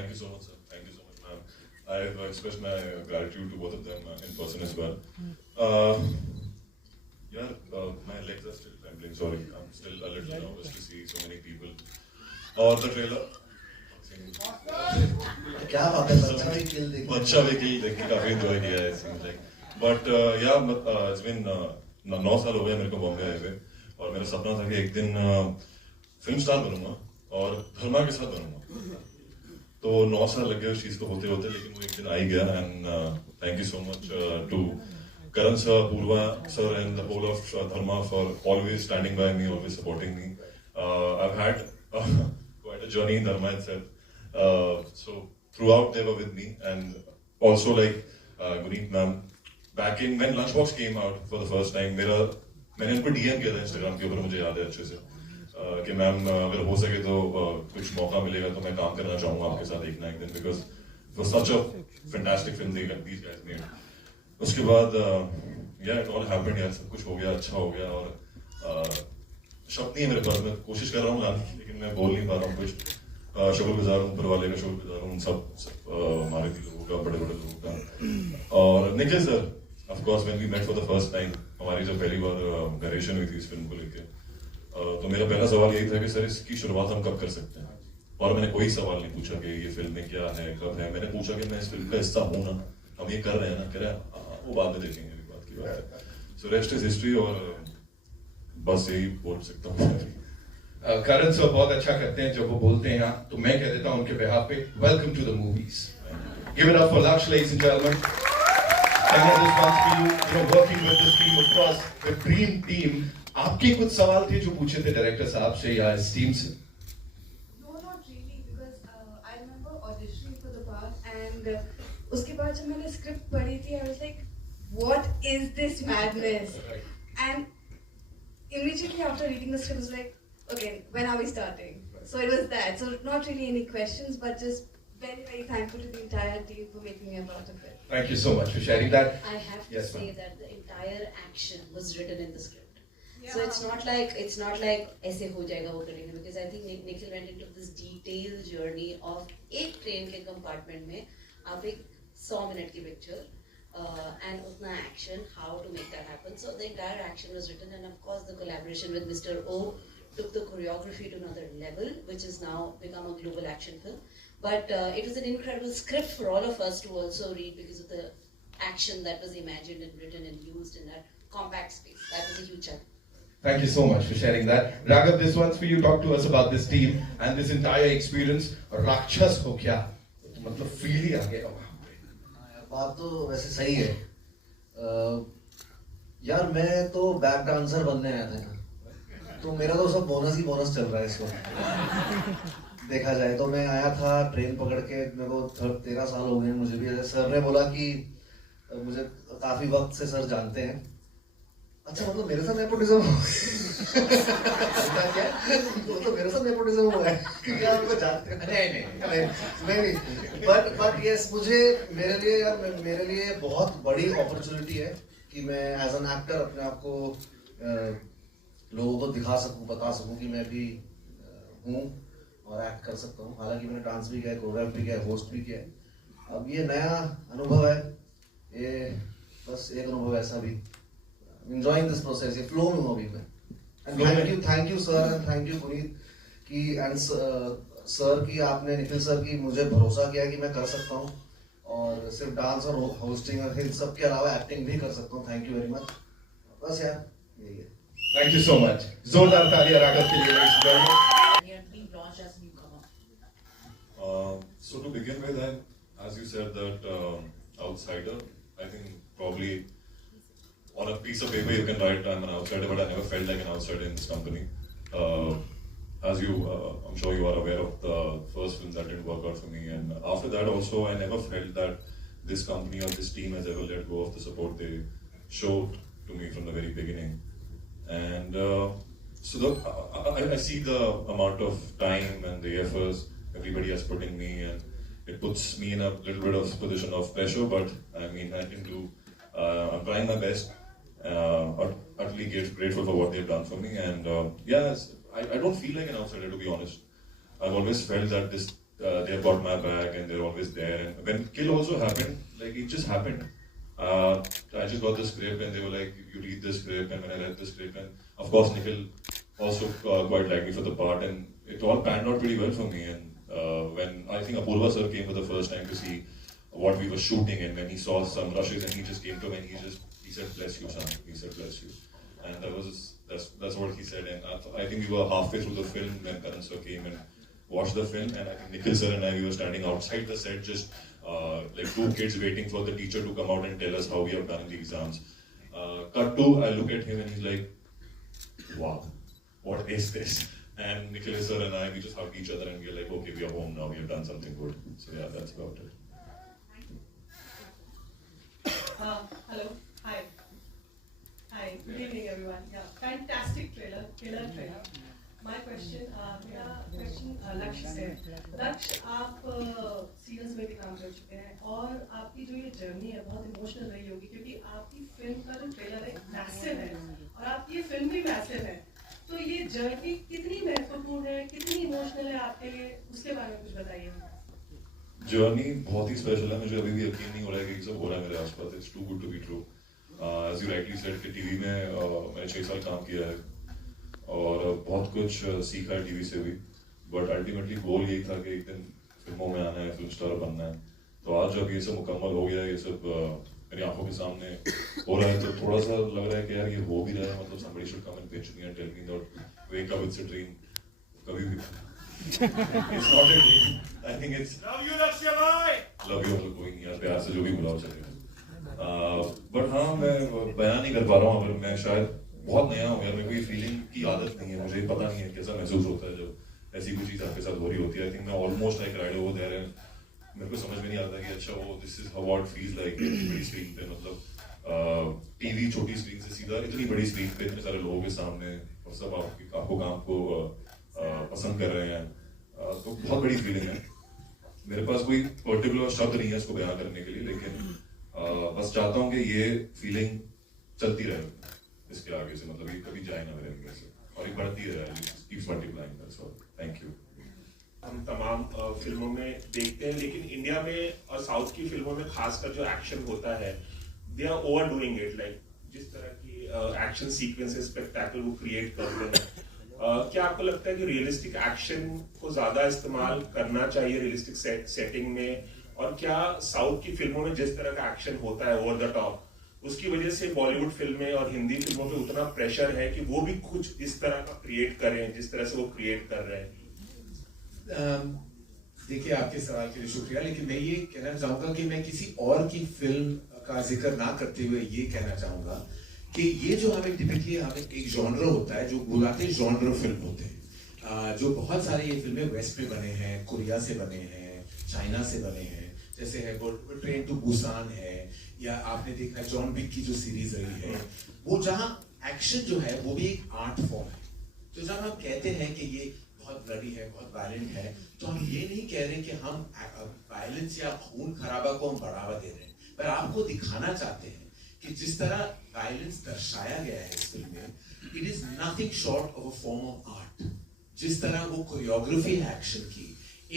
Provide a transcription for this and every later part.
Thank you so much, sir. Thank you so much, ma'am. I've expressed my gratitude to both of them in person as well. Uh, my legs are still trembling. Sorry, I'm still a little nervous to see so many people. Or the trailer. क्या बात है बच्चा भी किल देख बच्चा भी किल देख के काफी enjoy किया है scene like but it's been 9 साल हो गए मेरे को बॉम्बे आए हुए और मेरा सपना था कि एक दिन फिल्म स्टार बनूंगा और धर्मा के साथ बनूंगा तो 9 साल लग गए उस चीज को होते होते लेकिन वो एक दिन आ ही गया and thank you so much to Karan sir, Purva sir and the whole of Dharma for always standing by me, always supporting me. I've had quite a journey in Dharma itself. So throughout they were with me and also like Guneet ma'am back in when Lunchbox came out for the first time मैंने उनको DM किया था Instagram के ऊपर मुझे याद है अच्छे से कि मैम अगर हो सके तो कुछ मौका मिलेगा तो मैं काम करना चाहूँगा आपके साथ एक ना एक दिन because it was such a fantastic film these guys made. उसके बाद इट ऑल हैपेंड यार सब कुछ हो गया अच्छा हो गया और शब्द नहीं है मेरे पास मैं कोशिश कर रहा हूँ लाने की लेकिन मैं बोल नहीं पा रहा हूँ कुछ शुक्रगुजार हूँ ऊपर वाले का शुक्रगुजार हूँ सब हमारे भी लोगों का बड़े बड़े लोगों का और Nikhil sir of course when we met for the first time हमारी जब पहली बार नरेशन हुई थी इस फिल्म को लेकर तो मेरा पहला सवाल यही था कि सर इसकी शुरुआत हम कब कर सकते हैं और मैंने कोई सवाल नहीं पूछा कि ये फिल्म में क्या है कब है मैंने पूछा कि मैं इस फिल्म का हिस्सा हूँ ना हम ये कर रहे हैं ना कह रहे हैं वो बाद में देखेंगे अभी बात की बात है सो रेस्ट इज हिस्ट्री और बस यही बोल सकता हूँ करण सर बहुत अच्छा करते हैं जब वो बोलते हैं तो मैं कह देता हूँ उनके बिहाफ पे welcome to the movies give it up for Lakshya ladies and gentleman another response to you working with this team of course the dream team आपके कुछ सवाल थे जो पूछे थे डायरेक्टर साहब से या इस टीम से No, not really because I remember auditioning for the part and उसके बाद जब मैंने स्क्रिप्ट पढ़ी थी I was like what is this madness and immediately after reading the script I was like okay when are we starting so it was that so not really any questions but just very very thankful to the entire team for making me a part of it. Thank you so much for sharing that. I have to Yes, say ma'am. that the entire action was written in the script. So it's not like ऐसे हो जाएगा वो करेंगे because I think Nikhil went into this detailed journey of एक train के compartment में आप एक 100 minute की picture and उतना action how to make that happen. So the entire action was written and of course the collaboration with Mr. O took the choreography to another level which is now become a global action film. But it was an incredible script for all of us to also read because of the action that was imagined and written and used in that compact space. That was a huge challenge. Thank you so much for sharing that. Raghav, this one's for you. Talk to us about this team and this entire experience. राक्षस हो क्या? मतलब feel ही आ गया वहाँ पे। बात तो वैसे सही है यार मैं तो बैक डांसर बनने आया था ना तो मेरा तो सब बोनस ही बोनस चल रहा है इस वक्त देखा जाए तो मैं आया था ट्रेन पकड़ के मेरे को 13 साल हो गए मुझे भी सर ने बोला कि मुझे काफी वक्त से सर जानते हैं अच्छा मतलब मेरे साथ नेपोटिज्म क्या तो मेरे साथ नेपोटिज्म हुआ है क्योंकि आप मुझे जानते हैं नहीं बट यस मुझे मेरे लिए बहुत बड़ी अपॉर्चुनिटी है कि मैं एज एन एक्टर अपने आप को लोगों को दिखा सकूं बता सकूं कि मैं भी हूँ और एक्ट कर सकता हूँ हालांकि मैंने डांस भी किया कोरियोग्राफ भी किया होस्ट भी किया अब ये नया अनुभव है ये बस एक अनुभव ऐसा भी enjoying this process ये फ्लो में हूँ अभी मैं and thank you sir and thank you Puneet कि and सर की आपने निखिल सर की मुझे भरोसा किया कि मैं कर सकता हूँ और सिर्फ डांस और होस्टिंग और इन सब के अलावा एक्टिंग भी कर सकता हूँ थैंक यू वेरी मच बस यार यही है Thank you so much. जोरदार तालियां राघव के लिए ladies and gentlemen. So to begin with, as you said that outsider, I think probably on a piece of paper you can write I'm an outsider, but I never felt like an outsider in this company. As you, I'm sure you are aware of the first film that didn't work out for me, and after that also I never felt that this company or this team has ever let go of the support they showed to me from the very beginning. And I see the amount of time and the efforts everybody has put in me, and it puts me in a little bit of position of pressure, but I mean, I'm trying my best, utterly grateful for what they've done for me, and yes, I don't feel like an outsider, to be honest. I've always felt that this they've got my back and they're always there. And when Kill also happened, like it just happened. I just got the script and they were like, you read the script, and when I read the script, and of course Nikhil also quite liked me for the part, and it all panned out pretty well for me. And when I think Apurva sir came for the first time to see what we were shooting, and when he saw some rushes, and he just came to me and he said, bless you, son. He said, bless you. And that's what he said. And I think we were halfway through the film when Karan sir came and watched the film, and I think Nikhil sir and I, we were standing outside the set, just like two kids waiting for the teacher to come out and tell us how we have done in the exams. Cut to, I look at him and he's like, wow, what is this? And Nikhil sir and I, we just hugged each other and we were like, okay, we are home now, we have done something good. So yeah, that's about it. Hello, hi. Hi, good evening everyone. Yeah, fantastic trailer, killer trailer. My question, मेरा question लक्ष्य से है. लक्ष्य आप serials में भी काम कर चुके हैं और आपकी जो ये जर्नी है बहुत इमोशनल रही होगी क्योंकि आपकी फिल्म का जो ट्रेलर है मैसिव है और आपकी ये फिल्म भी मैसिव है. तो ये जर्नी कितनी महत्वपूर्ण है, कितनी इमोशनल है आपके लिए, उसके बारे में कुछ बताइए. जर्नी बहुत ही स्पेशल है. मुझे अभी भी यकीन नहीं हो रहा है कि ये सब हो रहा है मेरे आसपास. It's too good to be true. As you rightly said कि टीवी में मैंने 6 साल काम किया है और बहुत कुछ सीखा है टीवी से भी, बट अल्टीमेटली गोल यही था कि एक दिन फिल्मों में आना है, फिल्म स्टार बनना है. तो आज जब ये सब मुकम्मल हो गया, ये सब मेरी आंखों के सामने हो रहा है, तो थोड़ा सा लग रहा है कि यार ये हो भी रहा है. मतलब somebody should come and pinch me and tell me not wake up, it's a dream. कभी भी it's not a dream. I think it's love you Lakshya bhai. Love you also कोई नहीं यार, प्यार से जो भी बुलाओ चलेगा. बट हाँ, मैं बयान नहीं कर पा रहा हूँ. अगर मैं शायद बहुत नया हूँ यार, मेरे को ये फीलिंग की आदत नहीं है. मुझे पता नहीं है कैसा महसूस होता है जब ऐसी कोई चीज़ आपके साथ हो रही होती है. आई थिंक मैं almost like ride over there and मेरे को समझ में नहीं आता कि अच्छा वो this is how what feels like बड़ी स्क्रीन पे. मतलब टीवी छोटी स्क्रीन से सीधा इतनी बड़ी स्क्रीन पे इतने सारे लोगों के सामने और सब आपको काम को पसंद कर रहे हैं. तो बहुत बड़ी फीलिंग है. मेरे पास कोई पर्टिकुलर शब्द नहीं है इसको बयान करने के लिए, लेकिन बस चाहता हूँ कि ये फीलिंग चलती रहे इसके आगे से. मतलब ये कभी जाए ना मेरे अंदर से और ये बढ़ती रहे. Keeps multiplying. That's all. Thank you. हम तमाम फिल्मों में देखते हैं, लेकिन इंडिया में और साउथ की फिल्मों में खासकर जो एक्शन होता है, they are over doing it. Like जिस तरह की एक्शन सीक्वेंसेस स्पेक्टेकल वो क्रिएट करते हैं. क्या आपको लगता है कि रियलिस्टिक एक्शन को ज्यादा इस्तेमाल करना चाहिए रियलिस्टिक सेटिंग में, और क्या साउथ की फिल्मों में जिस तरह का एक्शन होता है ओवर द टॉप, उसकी वजह से बॉलीवुड फिल्में और हिंदी फिल्मों पे उतना प्रेशर है कि वो भी कुछ इस तरह का क्रिएट करें जिस तरह से वो क्रिएट कर रहे हैं? देखिए, आपके सवाल के लिए शुक्रिया, लेकिन मैं ये कहना चाहूंगा कि मैं किसी और की फिल्म का जिक्र ना करते हुए ये कहना चाहूंगा कि ये जो हमें टिपिकली हमें एक जॉनर होता है जो बुलाते हैं जॉनर फिल्म होते हैं, जो बहुत सारे ये फिल्में वेस्ट में बने हैं, कोरिया से बने हैं, चाइना से बने हैं. जैसे है ट्रेन टू बुसान है, या आपने देखा जॉन विक की जो सीरीज रही है, वो जहाँ एक्शन जो है वो भी एक आर्ट फॉर्म है. तो जब हम कहते हैं कि ये बहुत ब्लडी है, बहुत वायलेंट है, तो हम ये नहीं कह रहे कि हम वायलेंस या खून खराबा को हम बढ़ावा दे रहे हैं, पर आपको दिखाना चाहते हैं कि जिस तरह वायलेंस दर्शाया गया है इस फिल्म में, it is nothing short of a form of art. जिस तरह वो कोरियोग्राफी है एक्शन की,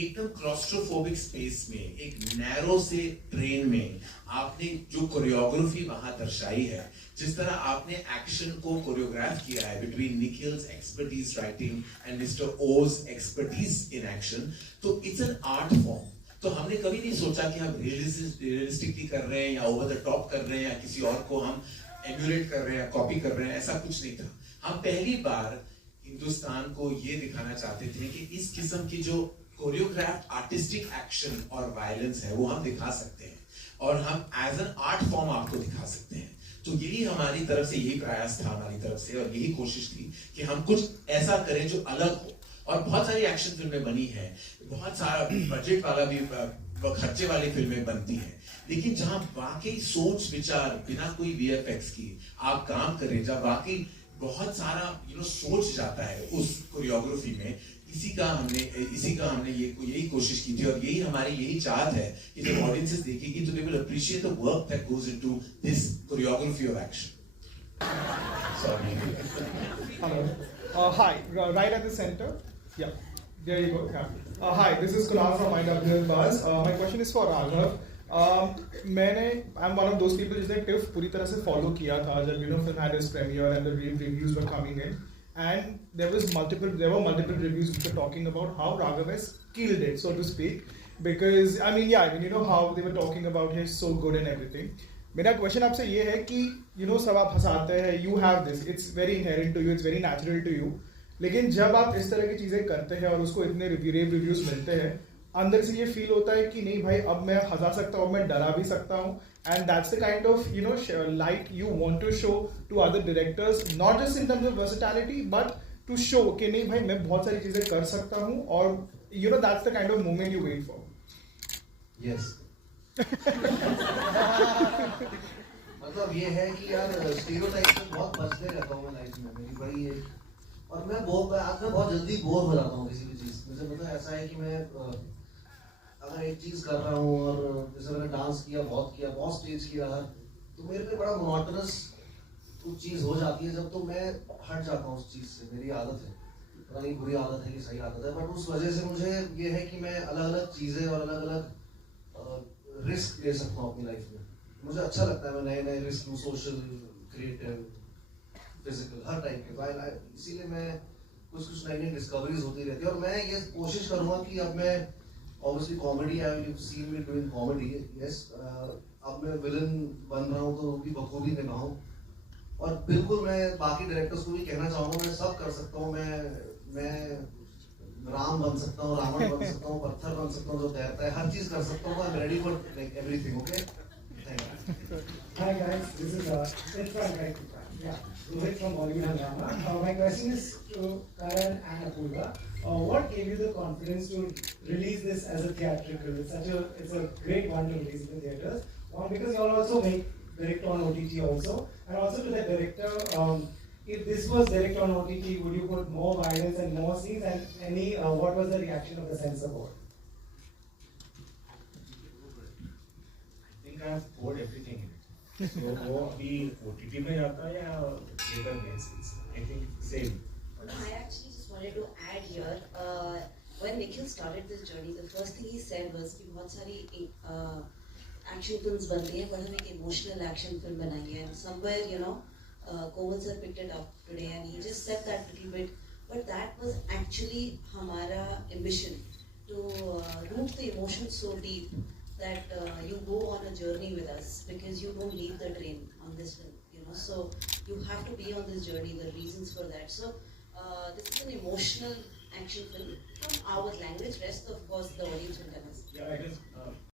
एकदम क्लॉस्ट्रोफोबिक स्पेस में, एक नैरो से ट्रेन में आपने जो कोरियोग्राफी वहां दर्शाई है, जिस तरह आपने एक्शन को कोरियोग्राफ किया है between Nikhil's expertise writing and mister Oz's expertise in action, तो इट्स एन आर्ट फॉर्म. तो हमने कभी नहीं सोचा कि हम रियलिस्टिकली कर रहे हैं या ओवर द टॉप कर रहे हैं या किसी और को हम एम्यूलेट कर रहे हैं, कॉपी कर रहे हैं. ऐसा कुछ नहीं था. हम पहली बार हिंदुस्तान को ये दिखाना चाहते थे कि इस किस्म की जो कोरियोग्राफ्ड आर्टिस्टिक एक्शन और वायलेंस है वो हम दिखा सकते हैं और हम एज एन आर्ट फॉर्म आपको दिखा सकते हैं. तो यही हमारी तरफ से, यही प्रयास था हमारी तरफ से और यही कोशिश थी कि हम कुछ ऐसा करें जो अलग हो. और बहुत सारी एक्शन फिल्में बनी हैं, बहुत सारा बजट वाला भी खर्चे वाली फिल्में बनती हैं, लेकिन जहां वाकई सोच विचार बिना कोई वीएफएक्स की आप काम करें, जब वाकई बहुत सारा सोच जाता है उस कोरियोग्राफी में, इसी का हमने यही कोशिश की थी. और यही हमारी यही चाहत है कि जब ऑडियंसेस देखेगी तो they will appreciate the work that goes into this choreography of action. Hello. Hi. Right at the center. Yeah. There you go. Yeah. Hi, this is Kunal from IWL Buzz. My question is for Raghav. I'm one of those people जिसने TIFF पूरी तरह से follow किया था जब film had its premiere and the reviews were coming in, and there were multiple reviews which were talking about how Raghav has killed it, so to speak, because you know how they were talking about he's so good and everything. मेरा question आपसे ये है कि सब आप हंसाते हैं, you have this, it's very inherent to you, it's very natural to you, लेकिन जब आप इस तरह की चीजें करते हैं और उसको इतने रिव्यूज मिलते हैं, अंदर से ये फील होता है कि नहीं भाई अब मैं हंसा सकता हूँ, मैं डरा भी सकता हूँ, and that's the kind of light you want to show to other directors, not just in terms of versatility but to show कि नहीं भाई मैं बहुत सारी चीजें कर सकता हूँ, और that's the kind of moment you wait for. Yes. मतलब ये है कि यार स्टीरियोटाइप से बहुत बचते रहता हूँ मैं लाइफ में, मेरी बड़ी ये, और मैं बहुत जल्दी बोर हो जाता हूँ किसी भी चीज. मुझे मतलब ऐसा है कि मैं अगर एक चीज कर रहा हूँ और जैसे मैंने डांस किया, बहुत स्टेज किया है, तो मेरे लिए बड़ा मोनोटोनस कुछ चीज हो जाती है जब तो मैं हट जाता हूँ उस चीज से. मेरी आदत है, पता नहीं बुरी आदत है कि सही आदत है, बट उस वजह से मुझे ये है कि मैं अलग अलग चीजें और अलग अलग रिस्क ले सकता हूँ अपनी लाइफ में. मुझे अच्छा लगता है मैं नए रिस्क लूँ, सोशल, क्रिएटिव, फिजिकल, हर टाइप के. इसीलिए मैं कुछ नई डिस्कवरीज होती रहती है, और मैं ये कोशिश करूँगा कि अब मैं obviously comedy, I will see me doing comedy, yes, अब मैं विलन बन रहा हूँ तो वो भी बखूबी निभाऊँ, और बिल्कुल मैं बाकी डायरेक्टर्स को भी कहना चाहूँगा मैं सब कर सकता हूँ. मैं राम बन सकता हूँ, रावण बन सकता हूँ, पत्थर बन सकता हूँ जो तैरता है, हर चीज कर सकता हूँ. I am ready for like everything. Okay, thank you. Hi guys, this is Irfan, right? Yeah, Rohit from Bollywood Hungama. My question is to Karan and Apurva. What gave you the confidence to release this as a theatrical? It's a great one to release in the theaters. One, because you all also direct on OTT also, and also to the director. If this was direct on OTT, would you put more violence and more scenes? And what was the reaction of the censor board? I think I have poured everything in it. So वो अभी OTT में जाता है या theater में? I think same. I actually just wanted to add here. When Nikhil started this journey, the first thing he said was कि बहुत सारी action films बनती हैं, पर हम एक emotional action film बनाएंगे. And somewhere, Komal sir picked it up today, and he just said that little bit. But that was actually हमारा ambition to root the emotion so deep that you go on a journey with us, because you don't leave the train on this film. So you have to be on this journey. The reasons for that. So this is an emotional action film from our language. Rest, of course, the audience will tell us. Yeah, I guess